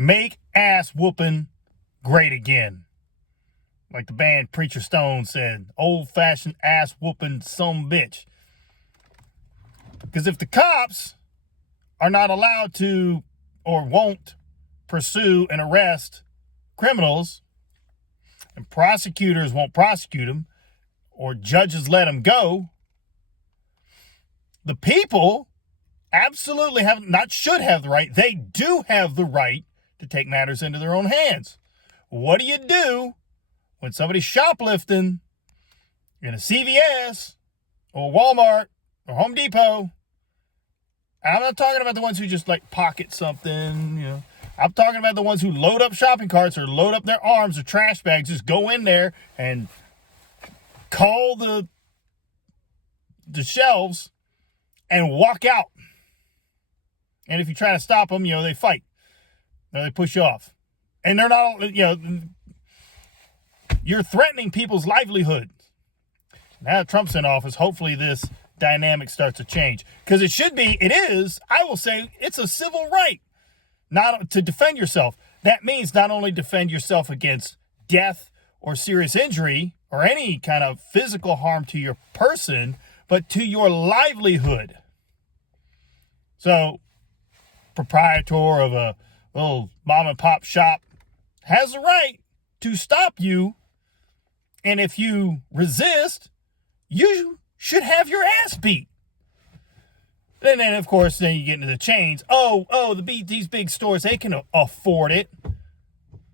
Make ass whooping great again. Like the band Preacher Stone said, old-fashioned ass whooping some bitch. Because if the cops are not allowed to or won't pursue and arrest criminals, and prosecutors won't prosecute them, or judges let them go, the people absolutely should have the right, they do have the right to take matters into their own hands. What do you do when somebody's shoplifting in a CVS or Walmart or Home Depot? I'm not talking about the ones who just like pocket something, I'm talking about the ones who load up shopping carts or load up their arms or trash bags, just go in there and call the shelves and walk out. And if you try to stop them, they fight. Or they push you off. And they're not, you're threatening people's livelihood. Now that Trump's in office, hopefully this dynamic starts to change. Because it is, I will say, it's a civil right not to defend yourself. That means not only defend yourself against death or serious injury or any kind of physical harm to your person, but to your livelihood. So, proprietor of a little mom and pop shop has the right to stop you. And if you resist, you should have your ass beat. And then, of course, then you get into the chains. These big stores, they can afford it.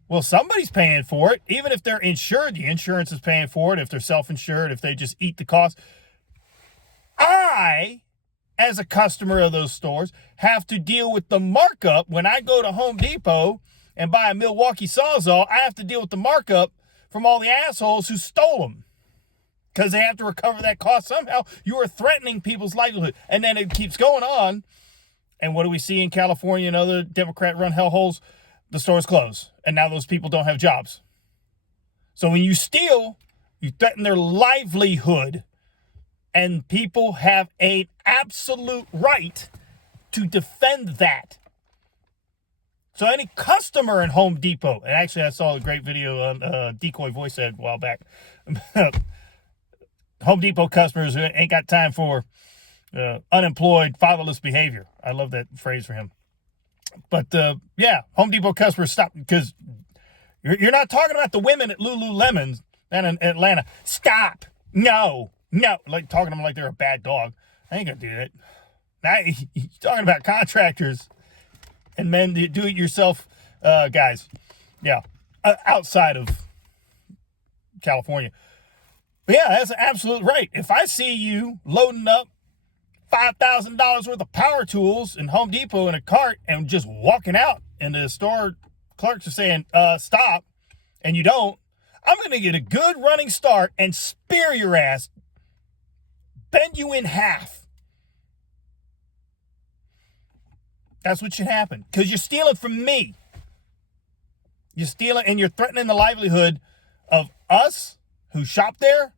Well, somebody's paying for it. Even if they're insured, the insurance is paying for it. If they're self-insured, if they just eat the cost. I, as a customer of those stores, have to deal with the markup. When I go to Home Depot and buy a Milwaukee Sawzall, I have to deal with the markup from all the assholes who stole them. Because they have to recover that cost somehow. You are threatening people's livelihood. And then it keeps going on. And what do we see in California and other Democrat-run hellholes? The stores close. And now those people don't have jobs. So when you steal, you threaten their livelihood. And people have an absolute right to defend that. So any customer in Home Depot, and actually I saw a great video on Decoy Voice said a while back, Home Depot customers who ain't got time for unemployed, fatherless behavior. I love that phrase for him. But Home Depot customers stop, because you're not talking about the women at Lululemon and in Atlanta. Stop. No. Like talking to them like they're a bad dog. I ain't gonna do that. Now you're talking about contractors and men, do-it-yourself guys. Yeah, outside of California. But yeah, that's an absolute right. If I see you loading up $5,000 worth of power tools in Home Depot in a cart and just walking out, and the store clerks are saying, stop, and you don't, I'm going to get a good running start and spear your ass, bend you in half. That's what should happen, because you're stealing from me. You're stealing, and you're threatening the livelihood of us who shop there,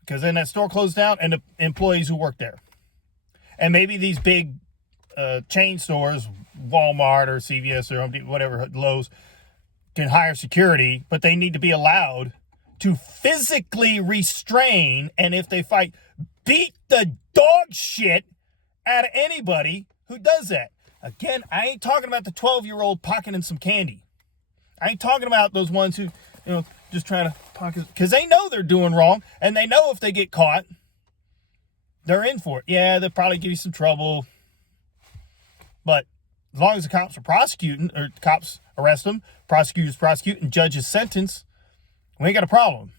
because then that store closed down, and the employees who work there. And maybe these big chain stores, Walmart or CVS or Home Depot, whatever, Lowe's, can hire security, but they need to be allowed to physically restrain, and if they fight, beat the dog shit out of anybody who does that. Again, I ain't talking about the 12-year-old pocketing some candy. I ain't talking about those ones who, just trying to pocket, because they know they're doing wrong, and they know if they get caught, they're in for it. Yeah, they'll probably give you some trouble, but as long as the cops are prosecuting, or the cops arrest them, prosecutors prosecute, and judges sentence, we ain't got a problem.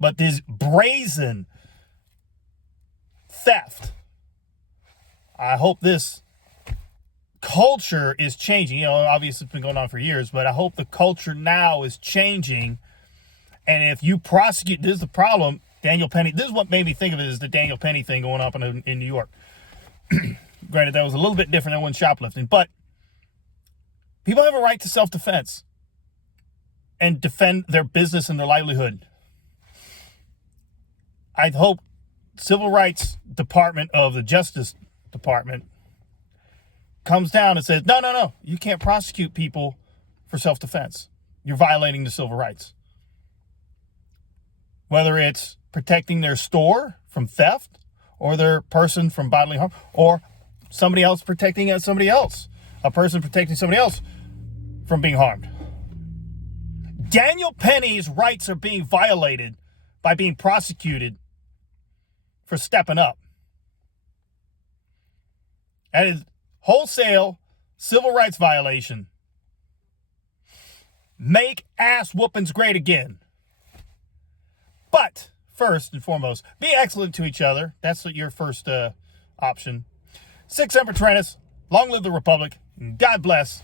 But this brazen theft, I hope this culture is changing. Obviously it's been going on for years, but I hope the culture now is changing. And if you prosecute, this is the problem, Daniel Penny, this is what made me think of it, is the Daniel Penny thing going up in New York. Granted, that was a little bit different than one shoplifting, but people have a right to self-defense and defend their business and their livelihood. I hope Civil Rights Department of the Justice Department comes down and says, no, you can't prosecute people for self-defense. You're violating the civil rights. Whether it's protecting their store from theft or their person from bodily harm, or somebody else protecting somebody else, a person protecting somebody else from being harmed. Daniel Penny's rights are being violated by being prosecuted for stepping up. That is wholesale civil rights violation. Make ass whoopings great again. But first and foremost, be excellent to each other. That's your first option. Sic Semper Tyrannis. Long live the Republic. God bless.